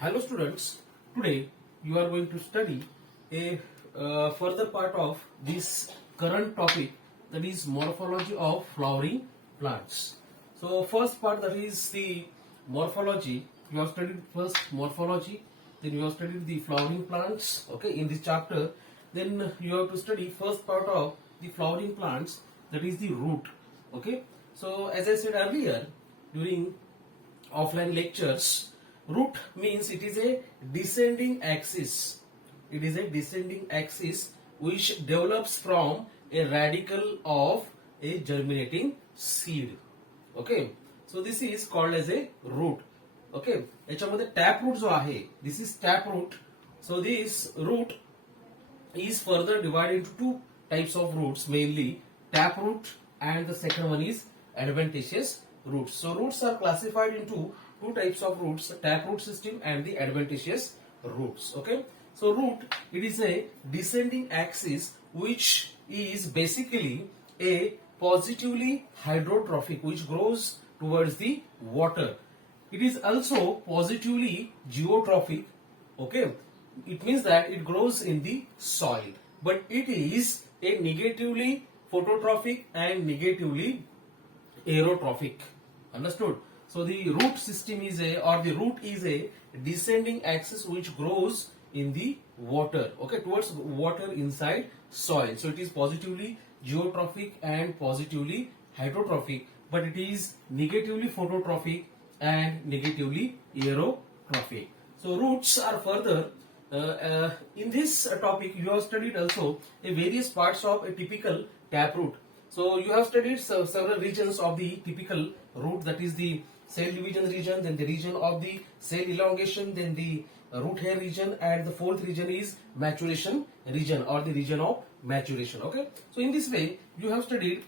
Hello students, today you are going to study a further part of this current topic, that is morphology of flowering plants. So first part, that is the morphology. You have studied first morphology, then you have studied the flowering plants, okay, in this chapter. Then you have to study first part of the flowering plants, that is the root, okay. So as I said earlier during offline lectures, root means it is a descending axis. It is a descending axis which develops from a radical of a germinating seed. Okay, so this is called as a root. Okay, याच्यामध्ये tap root जो आहे, this is tap root. So this root is further divided into two types of roots, mainly tap root and the second one is adventitious roots. So roots are classified into two types of roots, tap root system and the adventitious roots. Okay, so root, it is a descending axis which is basically a positively hydrotrophic, which grows towards the water. It is also positively geotrophic. Okay, it means that it grows in the soil, but it is a negatively phototrophic and negatively aerotrophic. Understood? So the root system is the root is a descending axis which grows in the water, okay, towards water inside soil. So it is positively geotrophic and positively hydrotrophic, but it is negatively phototrophic and negatively aerotrophic. So roots are further in this topic you have studied also a various parts of a typical taproot. So you have studied several regions of the typical root, that is the cell division region, then the region of the cell elongation, then the root hair region, and the fourth region is maturation region or the region of maturation. Okay, so in this way you have studied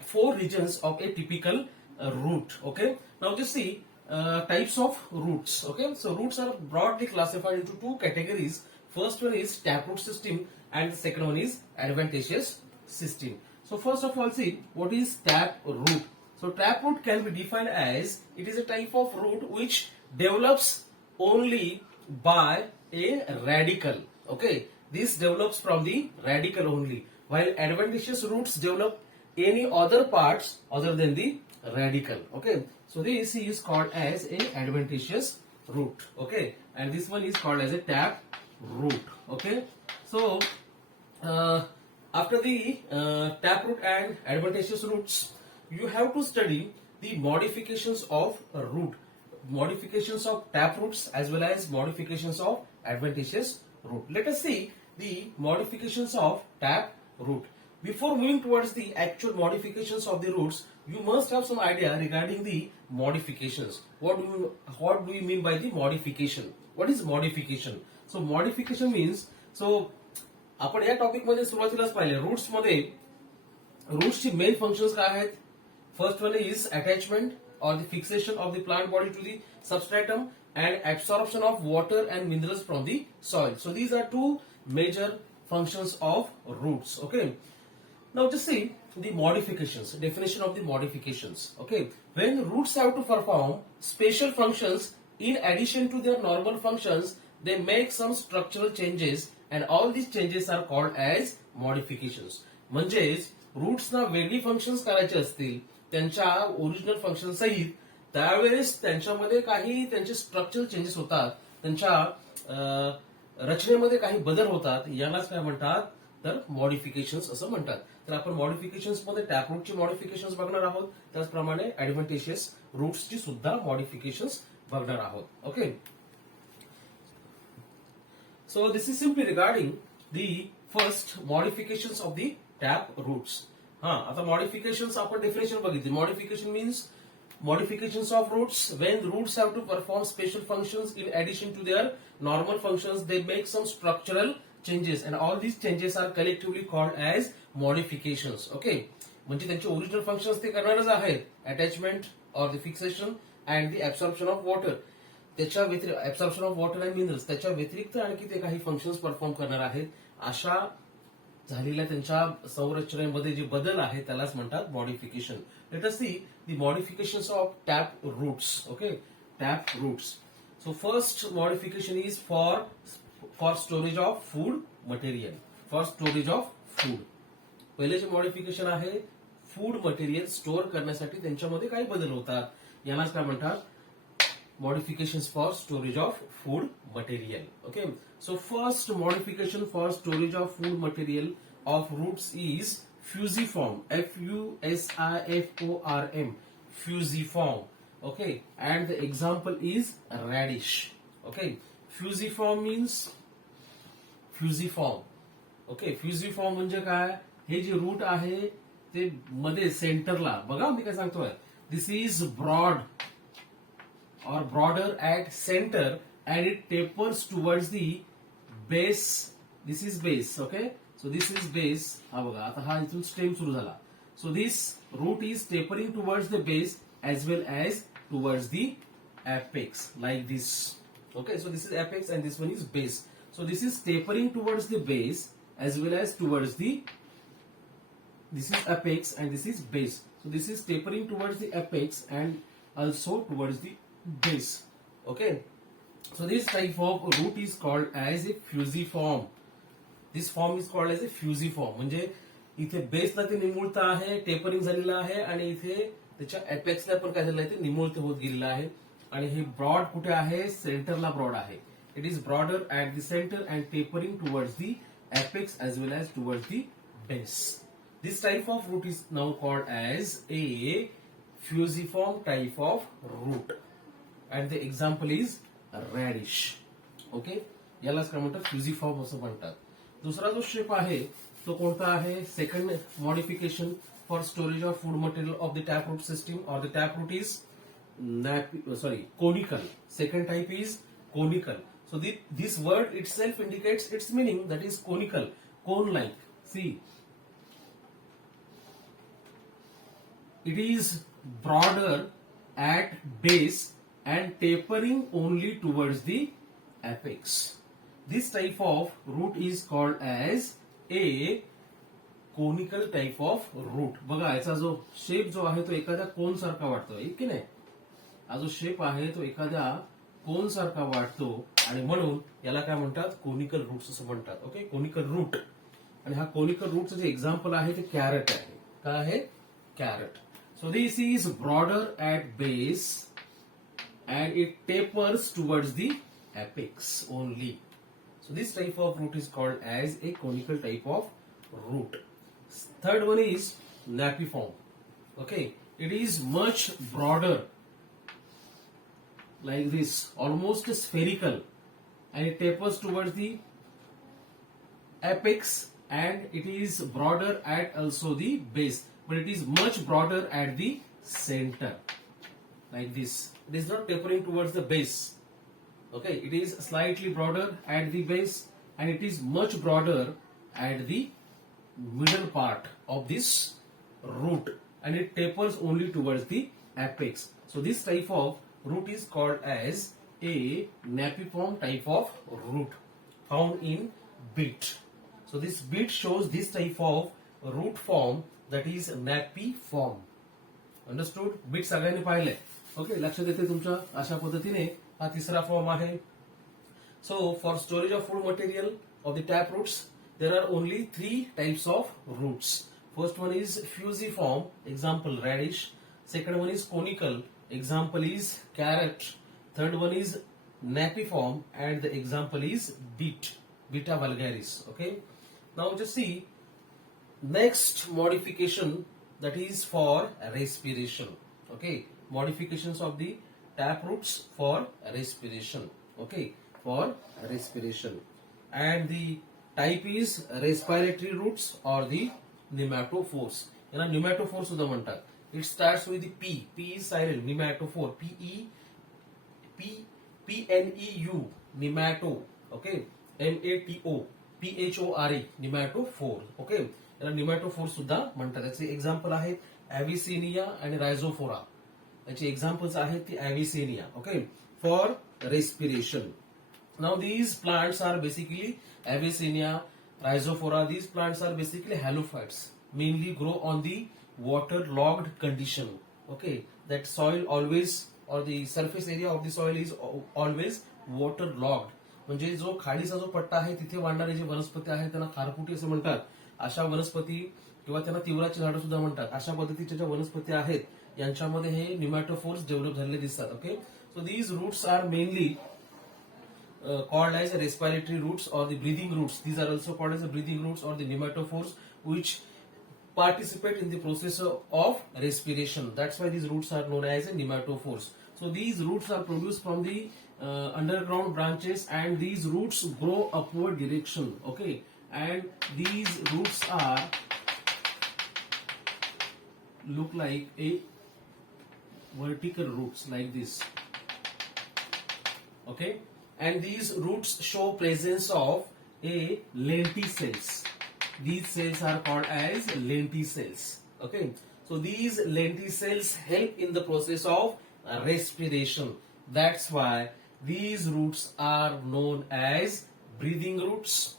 four regions of a typical root. Okay, now just see types of roots. Okay, so roots are broadly classified into two categories. First one is taproot system and the second one is adventitious system. So first of all, see what is tap root. So taproot can be defined as it is a type of root which develops only by a radical. Okay, this develops from the radical only, while adventitious roots develop any other parts other than the radical. Okay, so this is called as a adventitious root. Okay, and this one is called as a tap root. Okay, so after the taproot and adventitious roots, you have to study the modifications of a root, modifications of taproots as well as modifications of adventitious root. Let us see the modifications of tap root. Before moving towards the actual modifications of the roots, you must have some idea regarding the modifications. What do we mean by the modification? What is modification? So modification means, so आपण या टॉपिक मध्ये सुरुवातीलाच पाहिले रूट्स मध्ये रूट्सची main functions काय आहेत. First one is attachment or the fixation of the plant body to the substratum and absorption of water and minerals from the soil. So these are two major functions of roots. Okay, now just see the modifications, definition of the modifications. Okay, when roots have to perform special functions in addition to their normal functions, they make some structural changes and all these changes are called as modifications. म्हणजेच रूट्सना वेगळी फंक्शन्स करायचे असतील त्यांच्या original function सहित, त्यावेळेस त्यांच्यामध्ये काही त्यांचे स्ट्रक्चरल चेंजेस होतात, त्यांच्या रचनेमध्ये काही बदल होतात, यालाच काय म्हणतात तर मॉडिफिकेशन्स असं म्हणतात. तर आपण मॉडिफिकेशन्स मध्ये टॅपरूटची मॉडिफिकेशन्स बघणार आहोत, त्याचप्रमाणे ऍडव्हेंटिशियस रूट्सची सुद्धा मॉडिफिकेशन्स बघणार आहोत. Okay, so this is simply regarding the first modifications of the tap roots. आता modifications आपण definition बघितली. Modification means modifications of roots when roots have to perform special functions in addition to their normal functions. They make some structural changes and all these changes are collectively called as modifications. Okay, म्हणजे त्यांचे original functions ते करणारच आहेत, attachment or the fixation and the absorption of water. त्याच्या व्यतिरिक्त absorption of water and minerals, त्याच्या व्यतिरिक्त आणखी ते काही फंक्शन्स परफॉर्म करणार आहेत. अशा झालेल्या त्यांच्या संरचनेमध्ये जे बदल आहेत त्यालाच म्हणतात modification. Let us see the modifications of tap roots. Okay, tap roots. So first modification is for storage of food material. For storage of food. पहिले जे मॉडिफिकेशन आहे फूड मटेरियल स्टोअर करण्यासाठी त्यांच्यामध्ये काही बदल होतात यालाच काय म्हणतात modifications for storage of food material. Okay so first modification for storage of food material of roots is fusiform, fusiform, fusiform. Okay, and the example is radish. Okay, fusiform means fusiform. Okay, fusiform म्हणजे काय हे जे रूट आहे ते मध्ये सेंटरला बघा मी काय सांगतोय this is broad or broader at center and it tapers towards the base. This is base. Okay, so this is base. हा बघा आता हा इथून स्टेम सुरू झाला. So this root is tapering towards the base as well as towards the apex like this. Okay, so this is apex and this one is base. So this is tapering towards the base as well as towards the, this is apex and this is base. So this is tapering towards the apex and also towards the base. Okay, so this type of root is called as a fusiform. This form is called as a fusiform. म्हणजे इथे बेसला ते निमुळत आहे टेपरिंग झालेलं आहे आणि इथे त्याच्या एपेक्सला पण काय झालं आहे ते निमुळत होत गेलेलं आहे आणि हे ब्रॉड कुठे आहे सेंटरला ब्रॉड आहे. It is broader at the center and tapering towards the apex as well as towards the base. This type of root is now called as a fusiform type of root. And the example is radish. Okay, यालाच काय म्हणतात फ्युजिफॉर्म असं म्हणतात. दुसरा जो शेप आहे तो कोणता आहे second modification for storage of food material of the tap root system और the tap root is conical. Second type is conical. So this word itself indicates its meaning, that is conical, cone like. See, it is broader at base and tapering only towards the apex. This type of root is called as a conical type of root. बघा याचा जो शेप जो आहे तो एखाद्या कोन सारखा वाटतो की नाही. हा जो शेप आहे तो एखाद्या कोन सारखा वाटतो आणि म्हणून याला काय म्हणतात कोनिकल रूट्स असं म्हणतात. Okay, conical root. आणि हा कोनिकल रूटचं जे एक्झाम्पल आहे ते कॅरेट आहे. काय आहे carat. So this is broader at base and it tapers towards the apex only. So this type of root is called as a conical type of root. Third one is napiform. Okay, it is much broader like this, almost spherical, and it tapers towards the apex and it is broader at also the base. But it is much broader at the center like this. It is not tapering towards the base. Okay, it is slightly broader at the base and it is much broader at the middle part of this root and it tapers only towards the apex. So this type of root is called as a napiform type of root found in beet. So this beet shows this type of root form, that is napiform. Understood? Beet सगळ्यांनी पाहिलंय. ओके, लक्षात येते तुमच्या अशा पद्धतीने हा तिसरा form आहे. So for storage of food material of the tap roots there are only 3 types of roots. First one is fusiform, example radish. Second one is conical, example is carrot. Third one is napiform and the example is beet, Beta vulgaris. Okay, now just see next modification, that is for respiration. Okay, modifications of the tap roots for respiration. Okay, for respiration, and the type is respiratory roots or the nematophores. याला nematophore सुद्धा म्हणतात. It starts with the P. P is silent. Nematophore. P-N-E-U. Nemato. Okay. M-A-T-O. P-H-O-R-E. Nematophore. Okay. याला nematophore सुद्धा म्हणतात. याचे एक्झाम्पल आहेत Avicennia and Rhizophora. याचे एक्झाम्पल्स आहेत ती Avicennia. Okay. For respiration. Now these plants are basically Avicennia, Rhizophora. These plants are basically halophytes. Mainly grow on the waterlogged condition. Okay, that soil always or the surface area of the soil is always waterlogged. म्हणजे जो खाडीचा जो पट्टा आहे तिथे वाढणारे जे वनस्पती आहेत त्यांना खारफुटी असं म्हणतात. अशा वनस्पती किंवा त्यांना तिवराची झाडं सुद्धा म्हणतात. अशा पद्धतीच्या ज्या वनस्पती आहेत यांच्यामध्ये हे निमॅटोफोर्स डेव्हलप झालेले दिसतात. Okay, so these roots are mainly called as respiratory roots or the breathing roots. These are also called as the breathing roots or the nematophores, which participate in the process of respiration. That's why these roots are known as nematophores. So these roots are produced from the underground branches, and these roots grow upward direction. Okay, and these roots are look like a vertical roots like this. Okay, and these roots show presence of a lenticels. These cells are called as lenticels. Okay, so these lenticels help in the process of respiration. That's why these roots are known as breathing roots,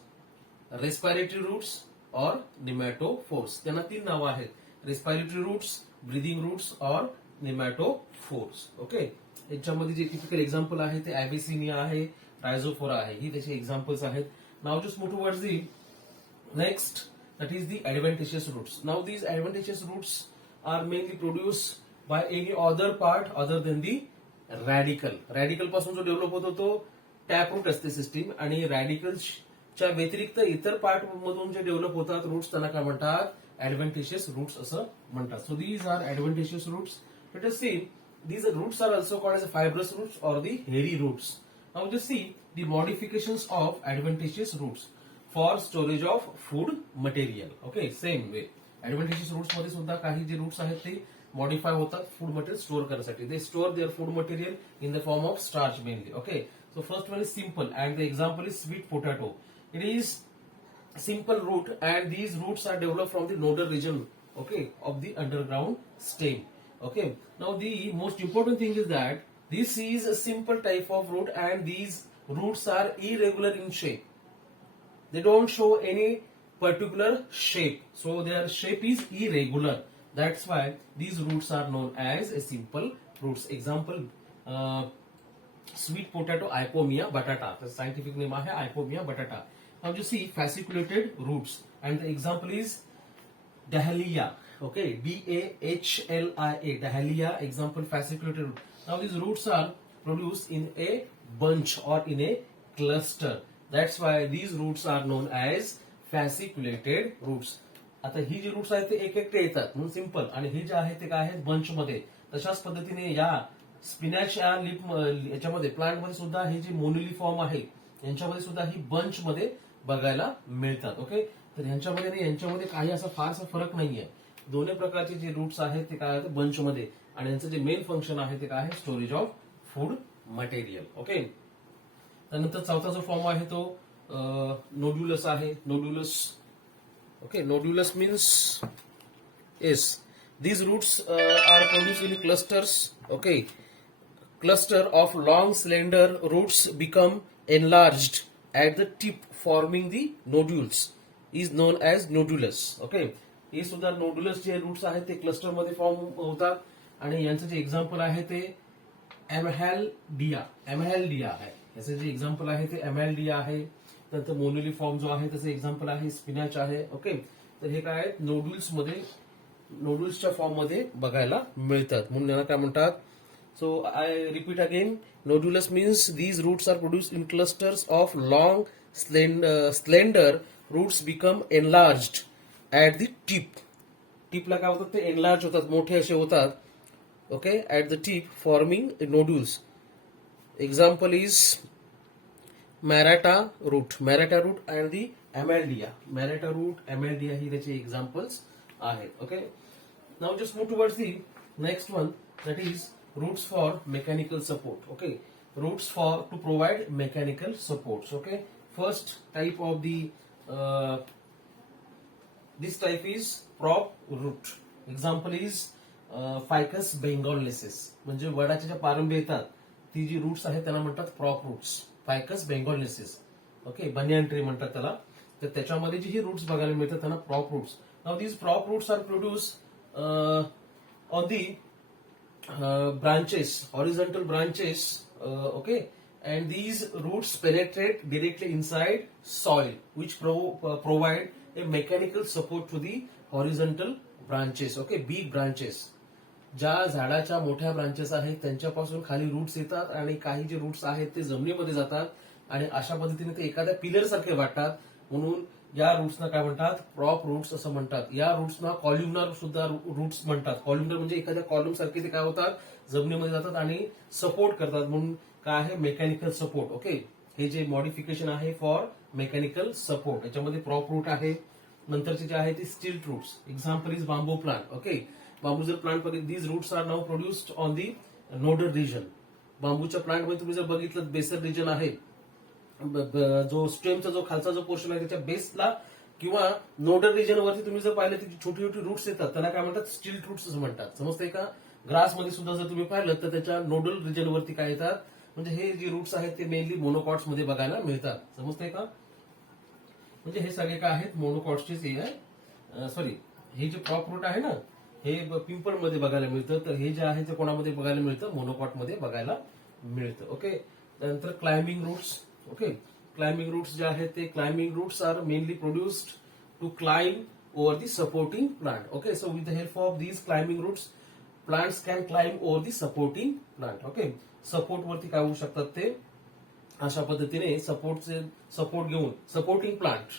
respiratory roots or nematophores. त्यांना तीन नाव आहेत: respiratory roots, breathing roots or nematophores. Okay, याच्यामध्ये जे typical example आहे ते ॲबिसिनिया आहे, रायझोफोरा आहे, ही त्याचे एक्झाम्पल्स आहेत. Now just move towards the next, that is the adventitious roots. Now these adventitious roots are mainly produced by any other part other than the radical. Radical पासून जो डेव्हलप होतो तो टॅप रूट असते सिस्टीम, आणि रॅडिकल्सच्या व्यतिरिक्त इतर पार्ट मधून जे डेव्हलप होतात रूट्स त्यांना काय म्हणतात? ऍडव्हेंटिशियस रूट्स असं म्हणतात. So these are adventitious roots. Let us see, these roots are also called as fibrous roots or the hairy roots. Now just see the modifications of adventitious roots for storage of food material. Okay, same way adventitious roots मध्ये सुद्धा काही जे roots आहेत ते modify होतात food material store करण्यासाठी. They store their food material in the form of starch mainly. Okay, so first one is simple, and the example is sweet potato. It is simple root, and these roots are developed from the nodal region, okay, of the underground stem. Okay, now the most important thing is that this is a simple type of root, and these roots are irregular in shape. They don't show any particular shape, so their shape is irregular. That's why these roots are known as a simple roots. Example, sweet potato, Ipomia batata. The scientific name is Ipomia batata. Now you see fasciculated roots, and the example is Dahlia. Okay, Dahlia, Dahlia, example fasciculated root. Now these roots are produced in a bunch or in a cluster. That's why these roots are known as fasciculated roots. आता ही जी रूट्स आहेत ते एक एकटे येतात म्हणून सिंपल, आणि हे जे आहे ते काय आहेत बंच मध्ये. तशाच पद्धतीने या स्पिनॅच या लिप याच्यामध्ये प्लांट मध्ये सुद्धा हे जे मोनिलिफॉर्म आहे यांच्यामध्ये सुद्धा ही बंच मध्ये बघायला मिळतात. ओके, तर यांच्यामध्ये आणि यांच्यामध्ये काही असा फारसा फरक नाहीये. दोन्ही प्रकारचे जे रूट्स आहेत ते काय आहेत बंच मध्ये, आणि यांचं जे मेन फंक्शन आहे ते काय आहे storage of food material. Okay, त्यानंतर चौथा जो फॉर्म आहे तो नोड्युलस आहे. Nodulose, okay, nodulose means yes, these roots are produced in clusters. Okay, cluster of long slender roots become enlarged at the tip, forming the nodules, is known as nodulus. Okay, हे सुद्धा नोडुलस जे रूट्स आहेत ते क्लस्टर मध्ये फॉर्म होतात, आणि यांचं जे एक्झाम्पल आहे ते एमहॅलडिया आहे. याचं जे एक्झाम्पल आहे ते एमहॅलडिया आहे. नंतर मोनिलिफॉर्म जो आहे त्याचं एक्झाम्पल आहे स्पिनॅच आहे. ओके, तर हे काय नोडुल्स मध्ये, नोडुल्सच्या फॉर्म मध्ये बघायला मिळतात म्हणून यांना काय म्हणतात. So I repeat again, nodulose means these roots are produced in clusters of long slender roots become enlarged at the tip. टिपला काय होतात ते एनलार्ज होतात, मोठे असे होतात. Okay, at the tip forming nodules. Example is maranta root and the emaldia. Maranta root, emaldia ही त्याचे एक्झाम्पल्स आहेत. Okay, now just move towards the next one, that is roots for mechanical support. Okay, roots for to provide mechanical supports. Okay, first type of the this type is prop root. Example is ficus bengalensis. म्हणजे वडाच्या ज्या पारंब्या येतात ती जी रूट्स आहेत त्यांना म्हणतात prop roots. Ficus benghalensis. Okay, banyan tree म्हणतात त्याला. तर त्याच्यामध्ये जी ही रूट्स बघायला मिळतात त्यांना prop roots. Now these prop roots are produce on the branches, horizontal branches, okay, and these roots penetrate directly inside soil, which provide a mechanical support to the horizontal branches, okay, big branches. ज्या झाडाच्या मोठ्या ब्रांचेस आहेत त्यांच्यापासून खाली रूट्स येतात आणि काही जे रूट्स आहेत ते जमिनीमध्ये जातात आणि अशा पद्धतीने ते एखाद्या पिलर सारखे वाटतात, म्हणून या रूट्सना काय म्हणतात, प्रॉप रूट्स असं म्हणतात. या रूट्सना कॉल्युमनर सुद्धा रूट्स म्हणतात. कॉल्युमनर म्हणजे एखाद्या कॉलम सारखे ते काय होतात, जमिनीमध्ये जातात आणि सपोर्ट करतात, म्हणून काय आहे, मेकॅनिकल सपोर्ट. ओके, हे जे मॉडिफिकेशन आहे फॉर मेकॅनिकल सपोर्ट, याच्यामध्ये प्रॉप रूट आहे. नंतरचे जे आहे ते stilt roots. Example is bamboo plant. Okay, bamboo जर plant these roots are now produced on the nodal region. बांबूच्या प्लांटमध्ये तुम्ही जर बघितलं बेसल रिजन आहे, जो स्टेमचा जो खालचा जो पोर्शन आहे त्याच्या बेसला किंवा नोडल रिजन वरती तुम्ही जर पाहिलं तर छोटी छोटी रूट्स येतात, त्यांना काय म्हणतात, स्टील रूट्स असं म्हणतात. समजतंय का? ग्रास मध्ये सुद्धा जर तुम्ही पाहिलं तर त्याच्या नोडल रिजन वरती काय येतात, म्हणजे हे जे रूट्स आहेत ते मेनली मोनोकॉट्स मध्ये बघायला मिळतात. समजतंय का? म्हणजे हे सगळे काय आहेत, मोनोकॉट्सचेच हे आहे. सॉरी, हे जे प्रॉप रूट आहे ना, हे पिंपल मध्ये बघायला मिळतं, तर हे जे आहे ते कोणामध्ये बघायला मिळतं, मोनोकॉट मध्ये बघायला मिळतं. ओके, त्यानंतर climbing roots. Okay, climbing roots जे आहेत ते climbing roots are mainly produced to climb over the supporting plant. Okay, so with the help of these climbing roots plants can climb over the supporting plant. Okay, support वरती काय होऊ शकतात ते अशा पद्धतीने सपोर्ट घेऊन सपोर्टिंग प्लांट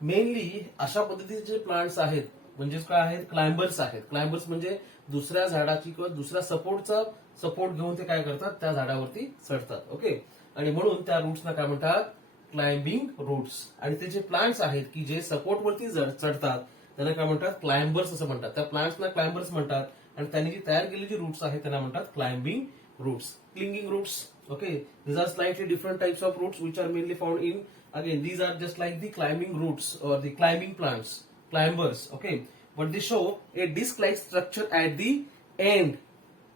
मेनली अशा पद्धतीचे जे प्लांट्स आहेत म्हणजे काय आहेत, क्लाइंबर्स आहेत. क्लाइंबर्स म्हणजे दुसऱ्या झाडाची किंवा दुसऱ्या सपोर्टचा सपोर्ट घेऊन ते काय करतात, त्या झाडावरती चढतात. ओके, आणि म्हणून त्या रूट्सना काय म्हणतात, क्लाइम्बिंग रूट्स. आणि ते जे प्लांट्स आहेत की जे सपोर्ट वरती चढतात त्यांना काय म्हणतात, क्लाइंबर्स असं म्हणतात. त्या प्लांट्सना क्लाइंबर्स म्हणतात आणि त्यांनी जी तयार केलेली जी रूट्स आहेत त्यांना म्हणतात climbing roots. Clinging roots. Okay, these are slightly different types of roots which are mainly found in, again these are just like the climbing roots or the climbing plants, climbers. Okay, but they show a disc-like structure at the end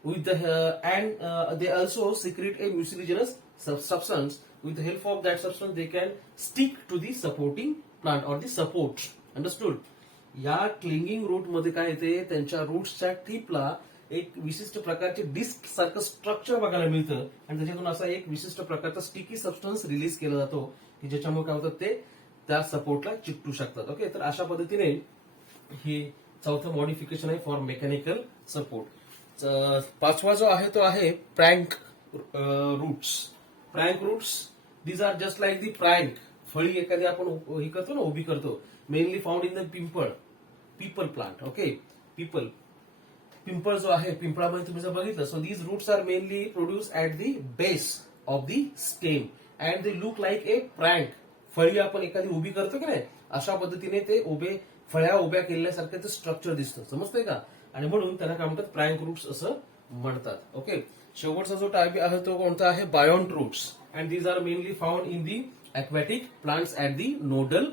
with the and they also secrete a mucilaginous substance. With the help of that substance they can stick to the supporting plant or the support. Understood? या clinging root मध्ये काय येते, त्यांच्या रूट्सच्या टिपला एक विशिष्ट प्रकारचे डिस्क सारखं स्ट्रक्चर बघायला मिळतं आणि त्याच्यातून असा एक विशिष्ट प्रकारचा स्टिकी सबस्टन्स रिलीज केला जातो की ज्याच्यामुळे काय होतात, ते त्या सपोर्टला चिकटू शकतात. ओके, तर अशा पद्धतीने हे चौथं मॉडिफिकेशन आहे फॉर मेकॅनिकल सपोर्ट. पाचवा जो आहे तो आहे plank roots. Plank roots, these are just like the plank. फळी एखादी आपण ही करतो ना, उभी करतो, mainly found in the peepal plant. Okay, पिंपळ जो आहे, पिंपळामध्ये तुम्ही जर बघितलं, so these roots are mainly produce at the base of the stem and they look like a plank. फळी आपण एखादी उभी करतो की नाही, अशा पद्धतीने ते फळ्या उभ्या केल्यासारखं ते स्ट्रक्चर दिसतं. समजतंय का? आणि म्हणून त्यांना काय म्हणतात, प्रँक रूट्स असं म्हणतात. ओके, शेवटचा जो टाईप आहे तो कोणता आहे, buoyant roots. And these are mainly found in the aquatic plants at the nodal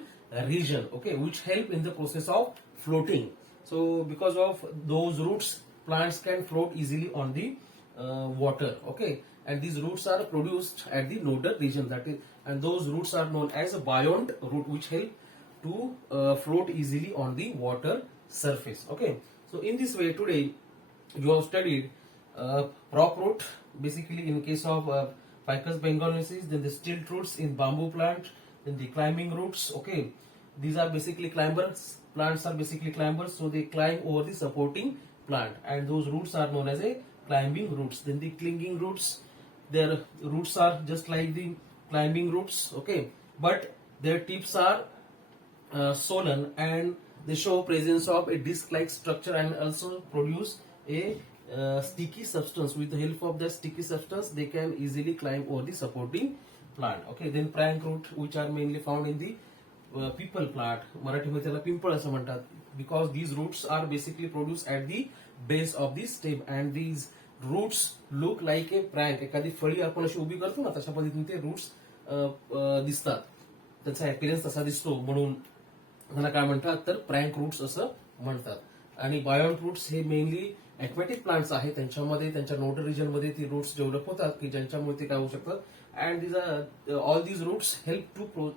region, okay, which help in the process of floating. So because of those roots plants can float easily on the water. Okay, and these roots are produced at the nodal region, that is, and those roots are known as a buoyant root which help to float easily on the water surface. Okay, so in this way today you have studied prop root, basically in case of Ficus bengalensis, then the stilt roots in bamboo plant, then the climbing roots. Okay, these are basically climbers. Plants are basically climbers, so they climb over the supporting plant, and those roots are known as a climbing roots. Then the clinging roots, their roots are just like the climbing roots. Okay, but their tips are swollen and they show presence of a disc-like structure and also produce a sticky substance. With the help of the sticky substance they can easily climb over the supporting plant. Okay, then prank root which are mainly found in the people plant. मराठीमध्ये त्याला पिंपळ असं म्हणतात, because these roots are basically produced at the base of the stem and these roots look like a prank. एखादी फळी आपण अशी उभी करतो ना, तशा पद्धतीने ते रूट्स दिसतात, त्याचा अपीअरन्स तसा दिसतो, म्हणून त्याला काय म्हणतात, तर प्रँक रूट्स असं म्हणतात. आणि बायोंट रूट्स हे मेनली एक्वॅटिक प्लांट्स आहेत, त्यांच्यामध्ये त्यांच्या नोडल रिजन मध्ये ती रूट्स डेव्हलप होतात की ज्यांच्यामुळे ते काय होऊ शकतात. And these are all these roots help to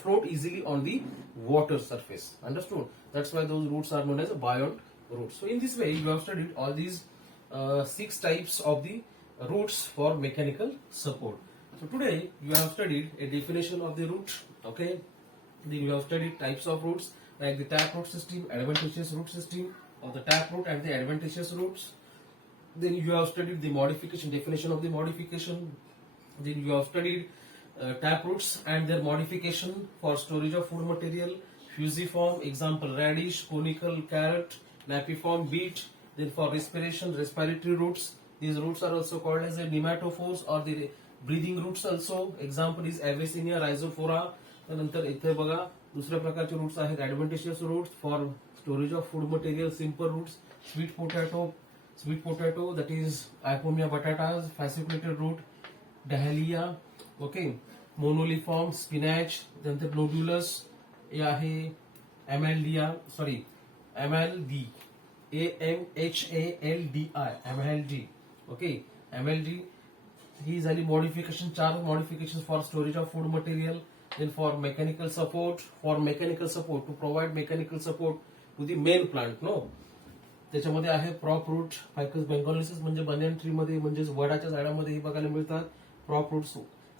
float easily on the water surface. Understood? That's why those roots are known as buoyant roots. So in this way you have studied all these 6 types of the roots for mechanical support. So today you have studied a definition of the root. Okay, then you have studied types of roots like the tap root system, adventitious root system, or the tap root and the adventitious roots. Then you have studied the modification, definition of the modification. Then you have studied tap roots and their modification for storage of food material, fusiform, example radish, conical, carrot, napiform, beet. Then for respiration, respiratory roots. These roots are also called as a nematophores or the breathing roots also. Example is Avicennia, rhizophora. त्यानंतर इथे बघा दुसऱ्या प्रकारचे roots आहेत adventitious roots for storage of food material, simple roots, sweet potato that is ipomoea batatas, fasciculated root, dahlia, okay, moniliform, spinach, त्यानंतर nodulose हे आहे एमएलडी, AMHALDI, एमएलडी, ओके, एमएलडी ही झाली modification, 4 modification for storage of food material. Then for mechanical support to provide mechanical support to the main plant, no, त्याच्यामध्ये आहे प्रॉप रूट, फायकस बेंगॉलिसिस म्हणजे बनियन ट्री मध्ये म्हणजेच वडाच्या झाडामध्ये बघायला मिळतात प्रॉप रूट्स,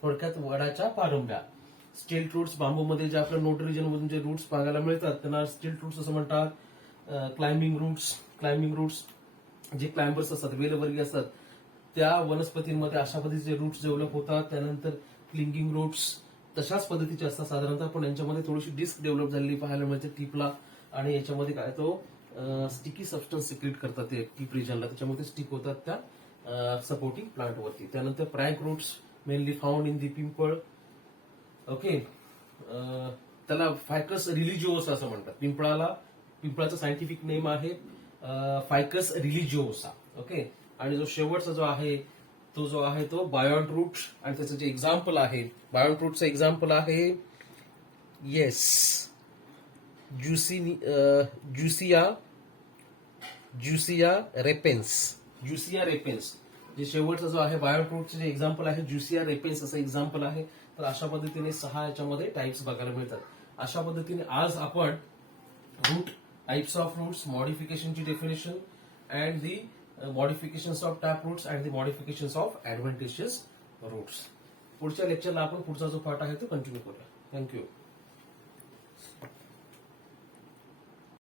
थोडक्यात वडाच्या पारंब्या. स्टिल्ट रूट्स, बांबूमध्ये जे आपल्या नोट रिजन मधून जे रूट्स बघायला मिळतात त्यांना स्टिल्ट रूट्स असं म्हणतात. क्लाइम्बिंग रूट्स जे क्लाइंबर्स असतात, वेलवर्गीय असतात, त्या वनस्पतींमध्ये अशा पद्धतीचे रूट्स डेव्हलप होतात. त्यानंतर क्लिंगिंग रूट्स तशाच पद्धतीचे असतात साधारणतः, पण यांच्यामध्ये थोडीशी डिस्क डेव्हलप झालेली पाहायला मिळते टिपला, आणि याच्यामध्ये काय तो स्टिकी सबस्टन्स सिक्रेट करतात ते टिप रिजनला, त्याच्यामध्ये स्टिक होतात त्या सपोर्टिंग प्लांटवरती. त्यानंतर prop roots mainly found in the peepal, okay, त्याला फायकस रिलिजिओसा असं म्हणतात. पिंपळाचं सायंटिफिक नेम आहे फायकस रिलिजिओसा, ओके. आणि जो शेवटचा जो आहे तो बायोंट रूट, आणि त्याचं जे एक्झाम्पल आहे बायोंट रूटचं एक्झाम्पल आहे येस ज्युसिया रेपेन्स. जे शेवटचा जो आहे बायोंट रूटचं जे एक्झाम्पल आहे ज्युसिया रेपेन्स असं एक्झाम्पल आहे. तर अशा पद्धतीने 6 याच्यामध्ये टाइप्स बघायला मिळतात. अशा पद्धतीने आज आपण रूट, टाइप्स ऑफ रूट्स, मॉडिफिकेशनची definition and the modifications of tap roots and the modifications of adventitious roots. पुढच्या लेक्चरला आपण पुढचा जो पार्ट आहे तो कंटिन्यू करूया. थँक्यू.